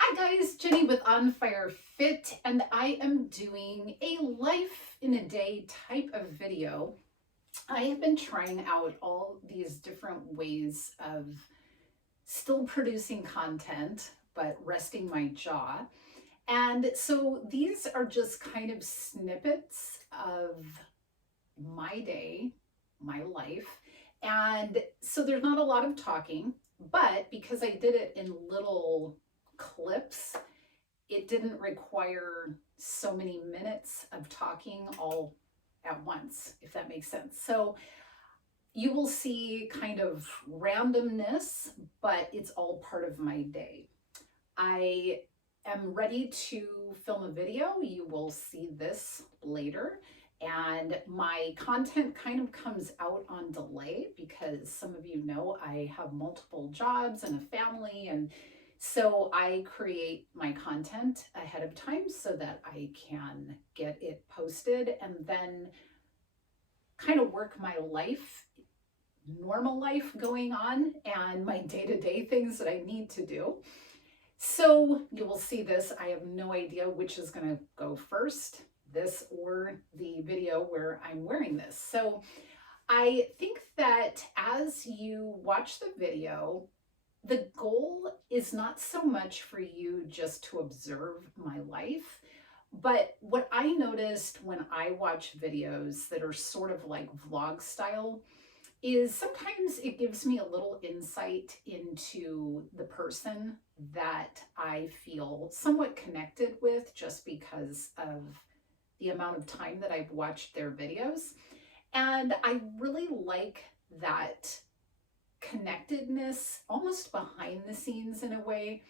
Hi guys, Jenny with On Fire Fit, and I am doing a life in a day type of video. I have been trying out all these different ways of still producing content, but resting my jaw. And so these are just kind of snippets of my day, my life. And so there's not a lot of talking, but because I did it in little clips, it didn't require so many minutes of talking all at once, if that makes sense. So you will see kind of randomness, but it's all part of my day. I am ready to film a video. You will see this later. And my content kind of comes out on delay because some of you know I have multiple jobs and a family, and so I create my content ahead of time so that I can get it posted and then kind of work my life, normal life going on, and my day-to-day things that I need to do. So you will see this. I have no idea which is going to go first, this or the video where I'm wearing this. So I think that as you watch the video, the goal is not so much for you just to observe my life, but what I noticed when I watch videos that are sort of like vlog style is sometimes it gives me a little insight into the person that I feel somewhat connected with just because of the amount of time that I've watched their videos. And I really like that connectedness almost behind the scenes in a way.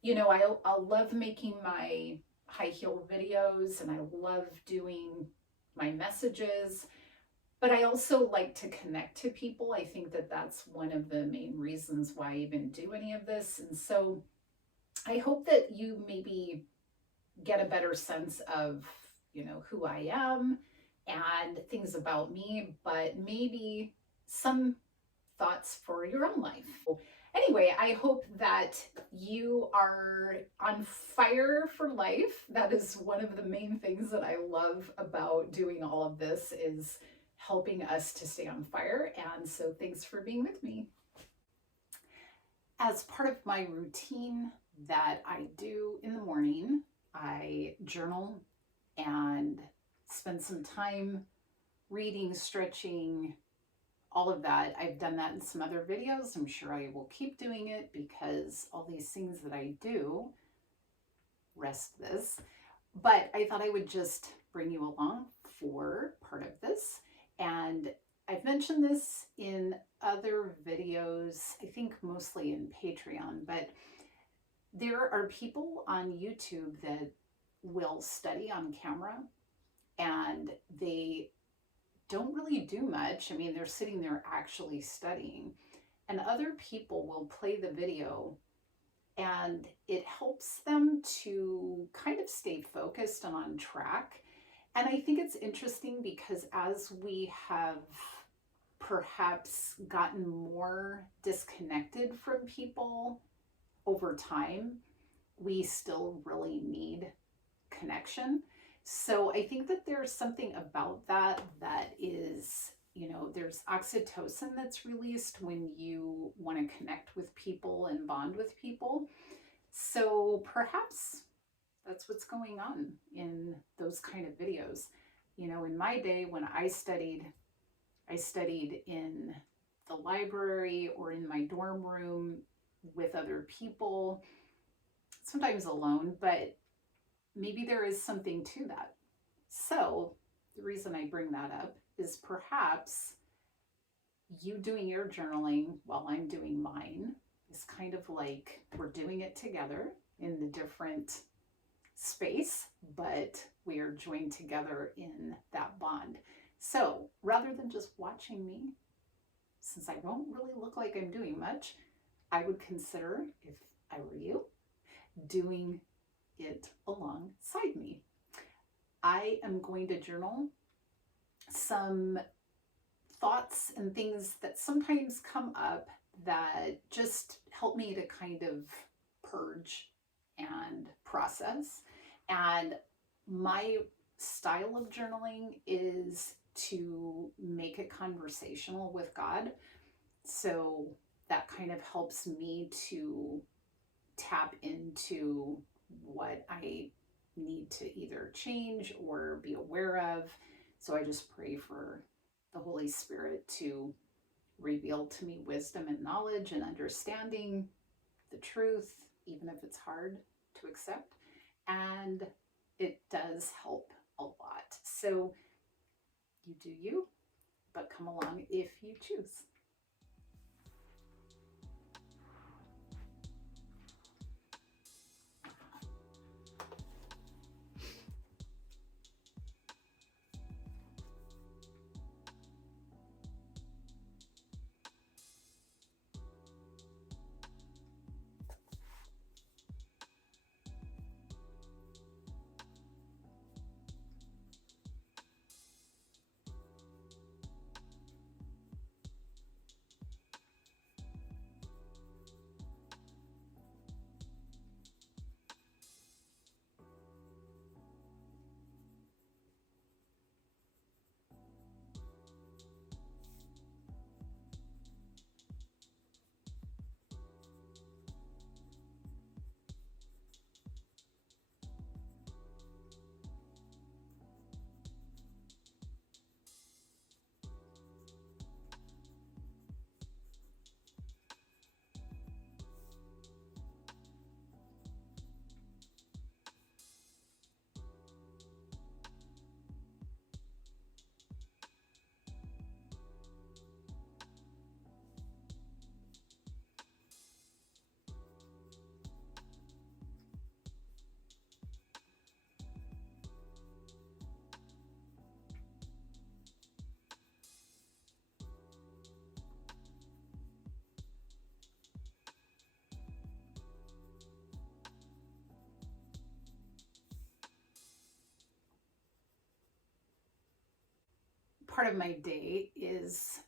You know, I love making my high heel videos and I love doing my messages, but I also like to connect to people. I think that that's one of the main reasons why I even do any of this. And so I hope that you maybe get a better sense of, you know, who I am and things about me, but maybe some thoughts for your own life. Anyway, I hope that you are on fire for life. That is one of the main things that I love about doing all of this, is helping us to stay on fire. And so thanks for being with me. As part of my routine that I do in the morning, I journal and spend some time reading, stretching, all of that. I've done that in some other videos. I'm sure I will keep doing it because all these things that I do rest this. But I thought I would just bring you along for part of this. And I've mentioned this in other videos, I think mostly in Patreon, but there are people on YouTube that will study on camera and they don't really do much. I mean, they're sitting there actually studying, and other people will play the video and it helps them to kind of stay focused and on track. And I think it's interesting because as we have perhaps gotten more disconnected from people over time, we still really need connection. So I think that there's something about that that is, you know, there's oxytocin that's released when you want to connect with people and bond with people. So perhaps that's what's going on in those kind of videos. You know, in my day when I studied in the library or in my dorm room with other people, sometimes alone, but maybe there is something to that. So the reason I bring that up is perhaps you doing your journaling while I'm doing mine is kind of like we're doing it together in the different space, but we are joined together in that bond. So rather than just watching me, since I won't really look like I'm doing much, I would consider, if I were you, doing it alongside me. I am going to journal some thoughts and things that sometimes come up that just help me to kind of purge and process. And my style of journaling is to make it conversational with God. So that kind of helps me to tap into what I need to either change or be aware of. So I just pray for the Holy Spirit to reveal to me wisdom and knowledge and understanding the truth, even if it's hard to accept. And it does help a lot. So you do you, but come along if you choose. Part of my day is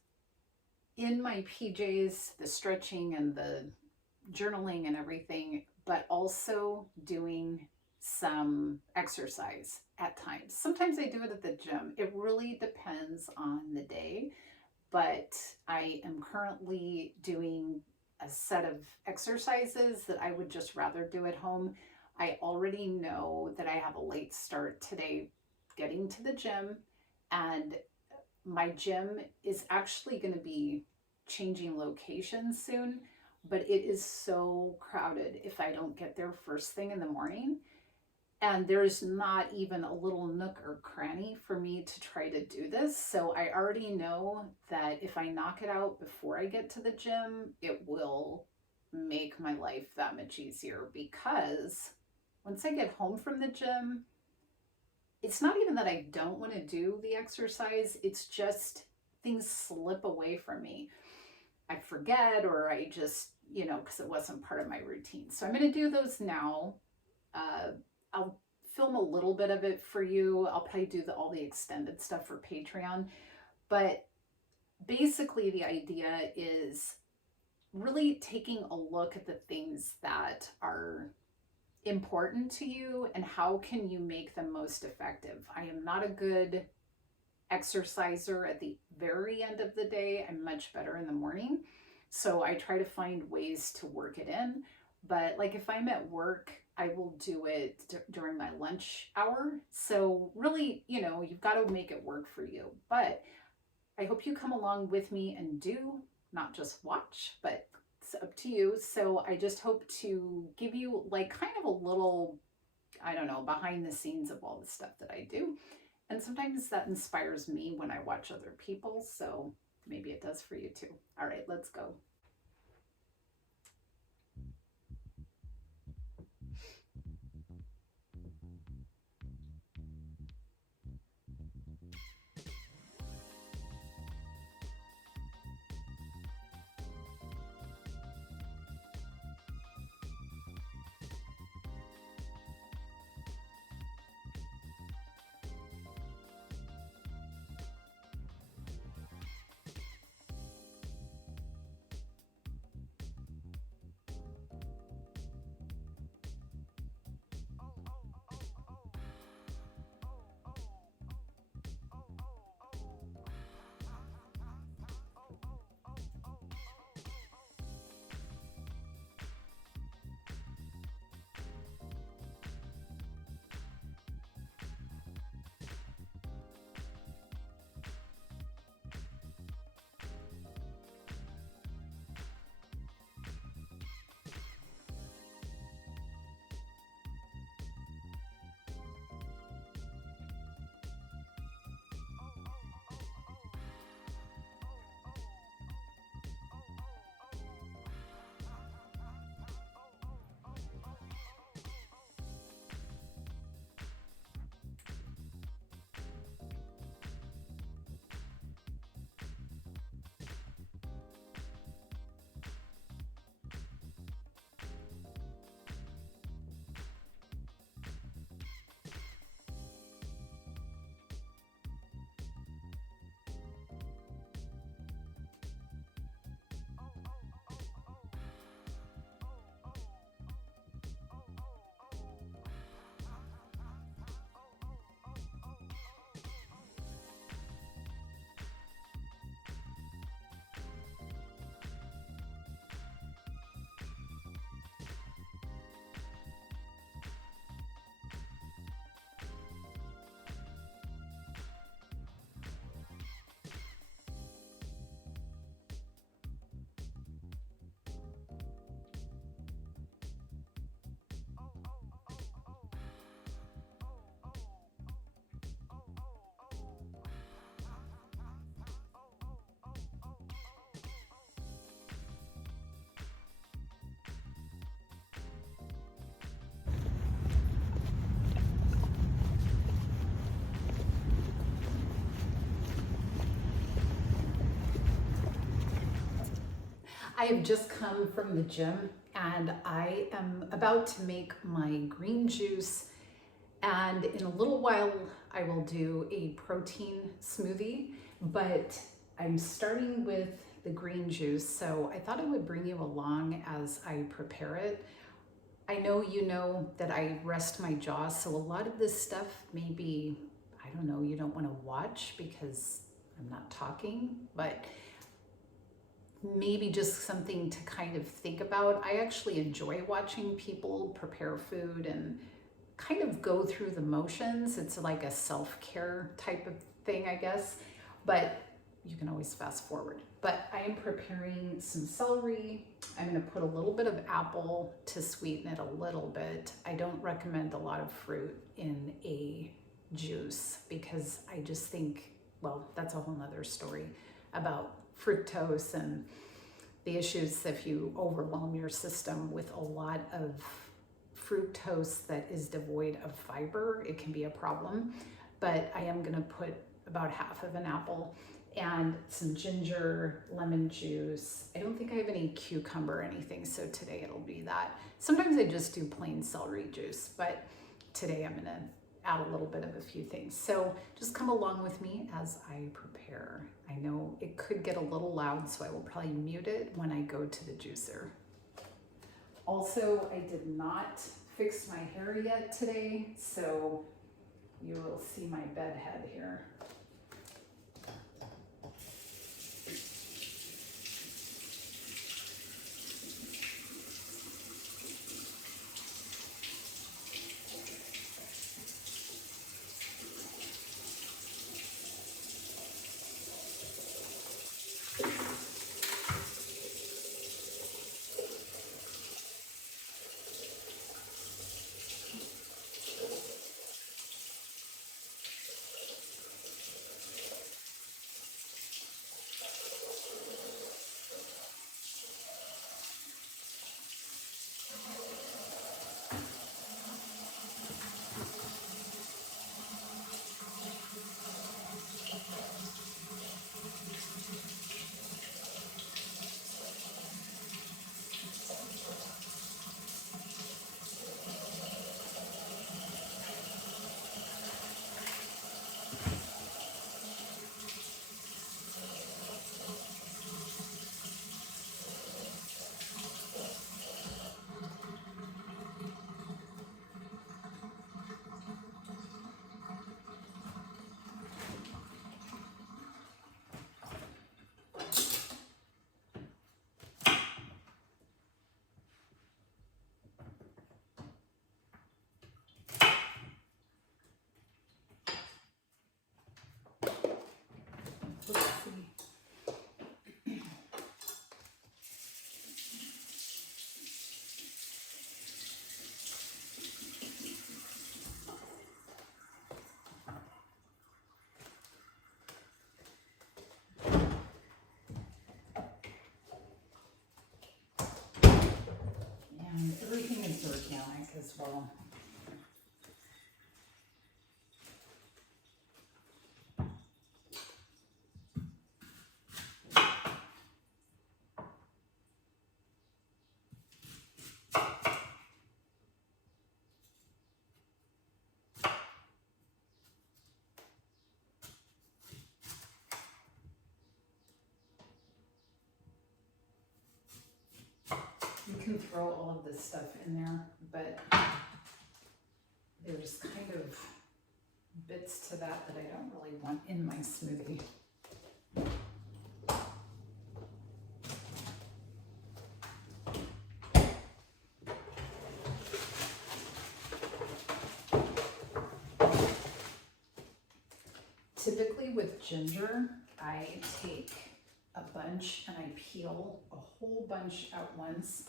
in my PJs, the stretching and the journaling and everything, but also doing some exercise at times. Sometimes I do it at the gym. It really depends on the day, but I am currently doing a set of exercises that I would just rather do at home. I already know that I have a late start today getting to the gym, and my gym is actually going to be changing locations soon, but it is so crowded if I don't get there first thing in the morning. And there's not even a little nook or cranny for me to try to do this. So I already know that if I knock it out before I get to the gym, it will make my life that much easier, because once I get home from the gym, it's not even that I don't want to do the exercise, it's just things slip away from me. I forget, or I just, because it wasn't part of my routine. So I'm going to do those now. I'll film a little bit of it for you. I'll probably do all the extended stuff for Patreon. But basically, the idea is really taking a look at the things that are important to you and how can you make them most effective. I am not a good exerciser at the very end of the day. I'm much better in the morning. So I try to find ways to work it in. But like if I'm at work, I will do it during my lunch hour. So really, you've got to make it work for you. But I hope you come along with me and do, not just watch, but it's up to you. So I just hope to give you like kind of a little, I don't know, behind the scenes of all the stuff that I do. And sometimes that inspires me when I watch other people. So maybe it does for you too. All right, let's go. I have just come from the gym and I am about to make my green juice, and in a little while I will do a protein smoothie, but I'm starting with the green juice, so I thought I would bring you along as I prepare it. I know you know that I rest my jaw, so a lot of this stuff maybe, I don't know, you don't want to watch because I'm not talking, but maybe just something to kind of think about. I actually enjoy watching people prepare food and kind of go through the motions. It's like a self-care type of thing, I guess, but you can always fast forward. But I am preparing some celery. I'm going to put a little bit of apple to sweeten it a little bit. I don't recommend a lot of fruit in a juice because I just think, well, that's a whole nother story about fructose and the issues if you overwhelm your system with a lot of fructose that is devoid of fiber, it can be a problem. But I am going to put about half of an apple and some ginger, lemon juice. I don't think I have any cucumber or anything, so today it'll be that. Sometimes I just do plain celery juice, but today I'm going to add a little bit of a few things. So just come along with me as I prepare. I know it could get a little loud, so I will probably mute it when I go to the juicer. Also, I did not fix my hair yet today, so you will see my bed head here. Let's see. And everything is organic as well. You can throw all of this stuff in there, but there's kind of bits to that I don't really want in my smoothie. Typically with ginger, I take a bunch and I peel a whole bunch at once,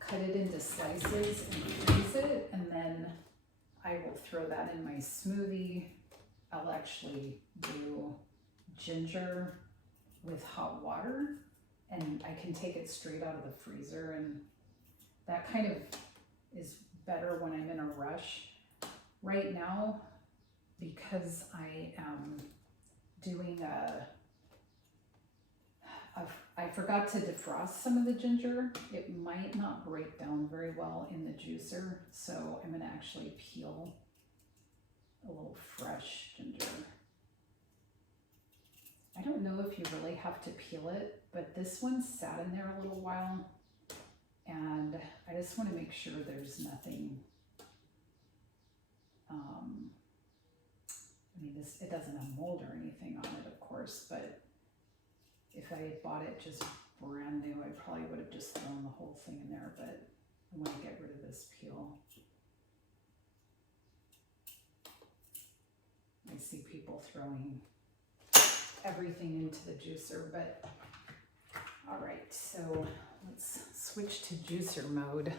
cut it into slices and freeze it, and then I will throw that in my smoothie. I'll actually do ginger with hot water, and I can take it straight out of the freezer, and that kind of is better when I'm in a rush. Right now, because I am doing I forgot to defrost some of the ginger. It might not break down very well in the juicer, so I'm gonna actually peel a little fresh ginger. I don't know if you really have to peel it, but this one sat in there a little while, and I just want to make sure there's nothing, I mean, it doesn't have mold or anything on it, of course, but if I had bought it just brand new, I probably would have just thrown the whole thing in there, but I want to get rid of this peel. I see people throwing everything into the juicer, but all right, so let's switch to juicer mode.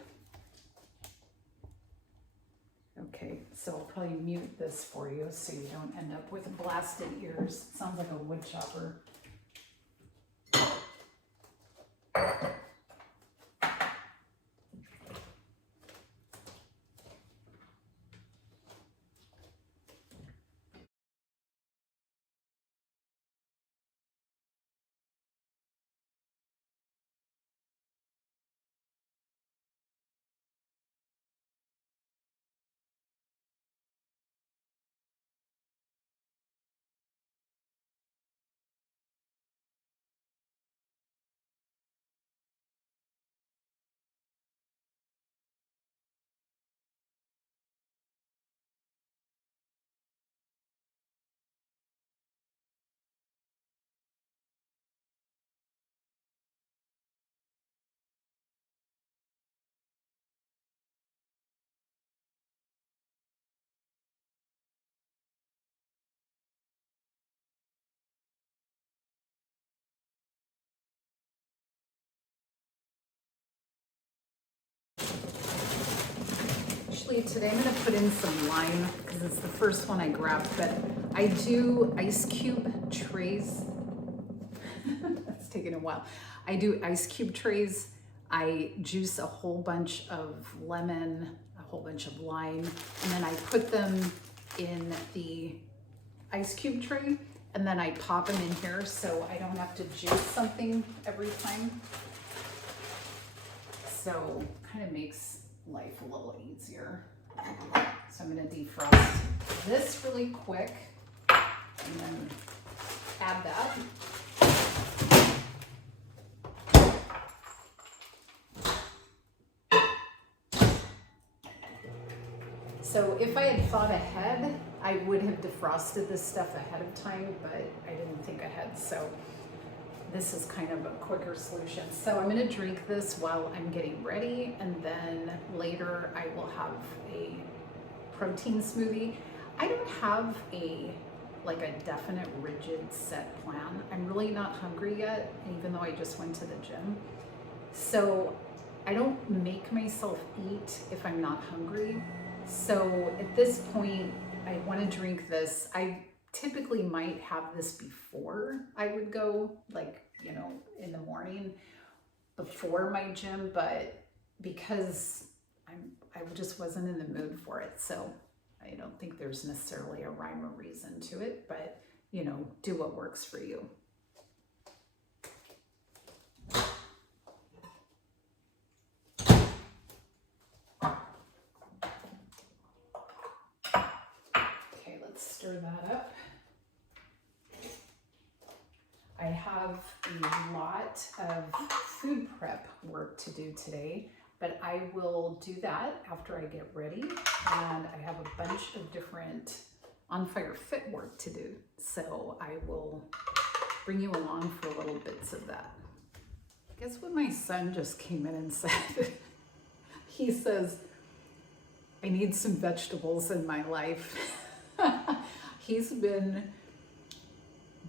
Okay, so I'll probably mute this for you so you don't end up with blasted ears. It sounds like a wood chopper. Actually, today I'm going to put in some lime because it's the first one I grabbed, but I do ice cube trays. That's taking a while. I do ice cube trays. I juice a whole bunch of lemon, a whole bunch of lime, and then I put them in the ice cube tray, and then I pop them in here so I don't have to juice something every time. So kind of makes life a little easier. So I'm going to defrost this really quick and then add that. So if I had thought ahead, I would have defrosted this stuff ahead of time, but I didn't think ahead. So this is kind of a quicker solution. So I'm going to drink this while I'm getting ready, and then later I will have a protein smoothie. I don't have a definite rigid set plan. I'm really not hungry yet, even though I just went to the gym. So I don't make myself eat if I'm not hungry. So at this point, I want to drink this. I typically might have this before I would go, in the morning before my gym, but because I just wasn't in the mood for it. So I don't think there's necessarily a rhyme or reason to it, but do what works for you. Okay, let's stir that up. I have a lot of food prep work to do today, but I will do that after I get ready, and I have a bunch of different On Fire Fit work to do, so I will bring you along for little bits of that. Guess what my son just came in and said? He says, I need some vegetables in my life. He's been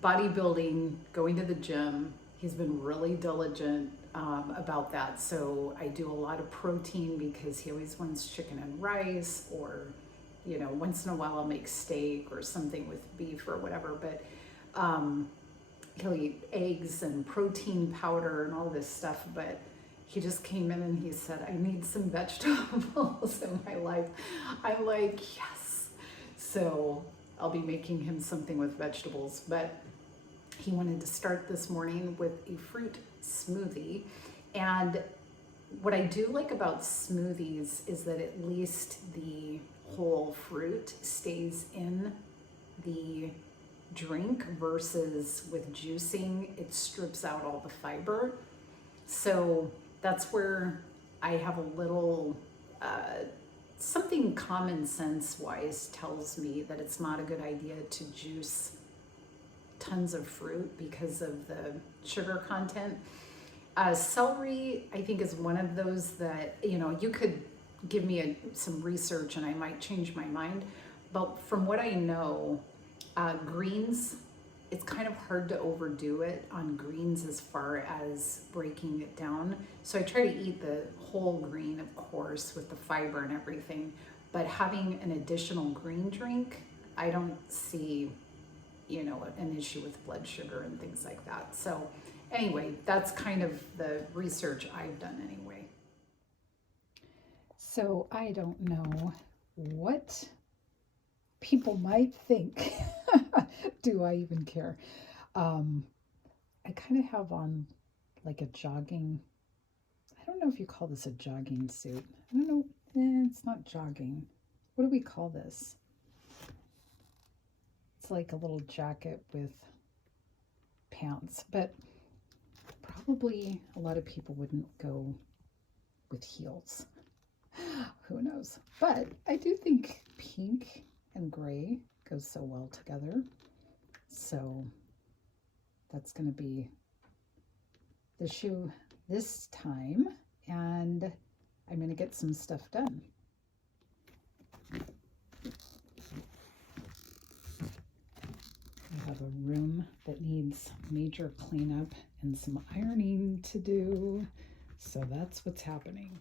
bodybuilding, going to the gym. He's been really diligent about that. So I do a lot of protein because he always wants chicken and rice, or once in a while I'll make steak or something with beef or whatever, but he'll eat eggs and protein powder and all this stuff. But he just came in and he said, I need some vegetables in my life. I'm like, yes. So I'll be making him something with vegetables, but he wanted to start this morning with a fruit smoothie. And what I do like about smoothies is that at least the whole fruit stays in the drink versus with juicing, it strips out all the fiber. So that's where I have a little something common sense wise tells me that it's not a good idea to juice tons of fruit because of the sugar content. Celery, I think, is one of those that, you know, you could give me some research and I might change my mind. But from what I know, greens, it's kind of hard to overdo it on greens as far as breaking it down. So I try to eat the whole green, of course, with the fiber and everything. But having an additional green drink, I don't see, you know, an issue with blood sugar and things like that. So anyway, that's kind of the research I've done anyway. So I don't know what people might think. Do I even care? I kind of have on like a jogging, I don't know if you call this a jogging suit. I don't know. It's not jogging. What do we call this? It's like a little jacket with pants, but probably a lot of people wouldn't go with heels. Who knows? But I do think pink and gray goes so well together. So that's going to be the shoe this time, and I'm going to get some stuff done. I have a room that needs major cleanup and some ironing to do, so that's what's happening.